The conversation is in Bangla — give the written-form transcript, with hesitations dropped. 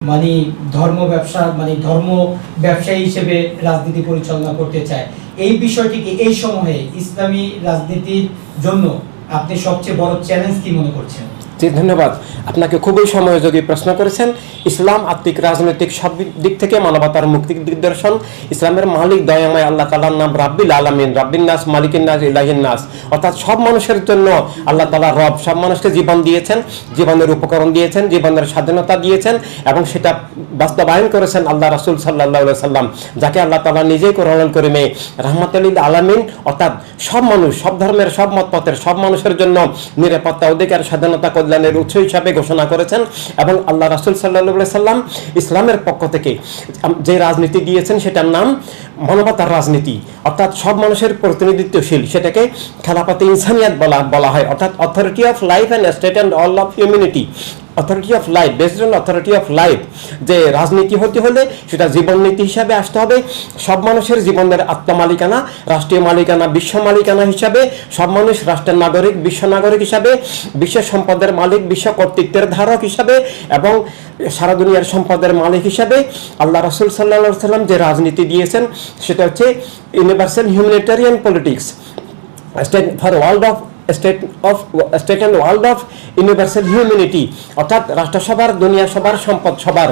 মানে ধর্ম ব্যবসা মানে ধর্ম ব্যবসায়ী হিসেবে রাজনীতি পরিচালনা করতে চায়। এই বিষয়টিকে এই সময়ে ইসলামী রাজনীতির জন্য আপনি সবচেয়ে বড় চ্যালেঞ্জ কি মনে করছেন? জি, ধন্যবাদ। আপনাকে খুবই সময়োযোগী প্রশ্ন করেছেন। ইসলাম আত্মিক রাজনৈতিক সব দিক থেকে মানবতার মুক্তির দিগদর্শন। ইসলামের মালিক দয়াময় আল্লাহ তাআলার নাম রাব্বিল আলামিন, রাব্বিন নাস, মালিকিন নাস, ইলাহিন নাস, অর্থাৎ সব মানুষের জন্য আল্লাহ তাআলা রব। সব মানুষকে জীবন দিয়েছেন, জীবনের উপকরণ দিয়েছেন, জীবনের স্বাধীনতা দিয়েছেন এবং সেটা বাস্তবায়ন করেছেন আল্লাহ রাসূল সাল্লাল্লাহু আলাইহি সাল্লাম, যাকে আল্লাহ তাআলা নিজেই কোরআনুল কারীমে রাহমাতুল লিল আলামিন, অর্থাৎ সব মানুষ, সব ধর্মের, সব মতপথের, সব মানুষের জন্য নিরাপত্তা, অধিকার, স্বাধীনতা, কল্যাণের উৎস হিসাবে ঘোষণা করেছেন। এবং আল্লাহ রাসূল সাল্লাল্লাহু আলাইহি সাল্লাম ইসলামের পক্ষ থেকে যে রাজনীতি দিয়েছেন সেটার নাম মানবতার রাজনীতি, অর্থাৎ সব মানুষের প্রতিনিধিত্বশীল। সেটাকে খেলাফতে ইনসানিয়াত বলা হয়, অর্থাৎ authority of life and state and all of humanity, authority of life, based on authority of life. যে রাজনীতি হতে হলে সেটা জীবন নীতি হিসাবে আসতে হবে। সব মানুষের জীবনের আত্মমালিকানা, রাষ্ট্রীয় মালিকানা, বিশ্ব মালিকানা হিসাবে, সব মানুষ রাষ্ট্রের নাগরিক, বিশ্ব নাগরিক হিসাবে, বিশ্ব সম্পদের মালিক, বিশ্ব কর্তৃত্বের ধারক হিসাবে এবং সারা দুনিয়ার সম্পদের মালিক হিসাবে আল্লাহ রাসূল সাল্লাল্লাহু আলাইহি সাল্লাম যে রাজনীতি দিয়েছেন সেটা হচ্ছে universal humanitarian politics, state for world of state and world of universal humanity, অর্থাৎ রাষ্ট্রসভার, দুনিয়া সবার, সম্পদ সবার।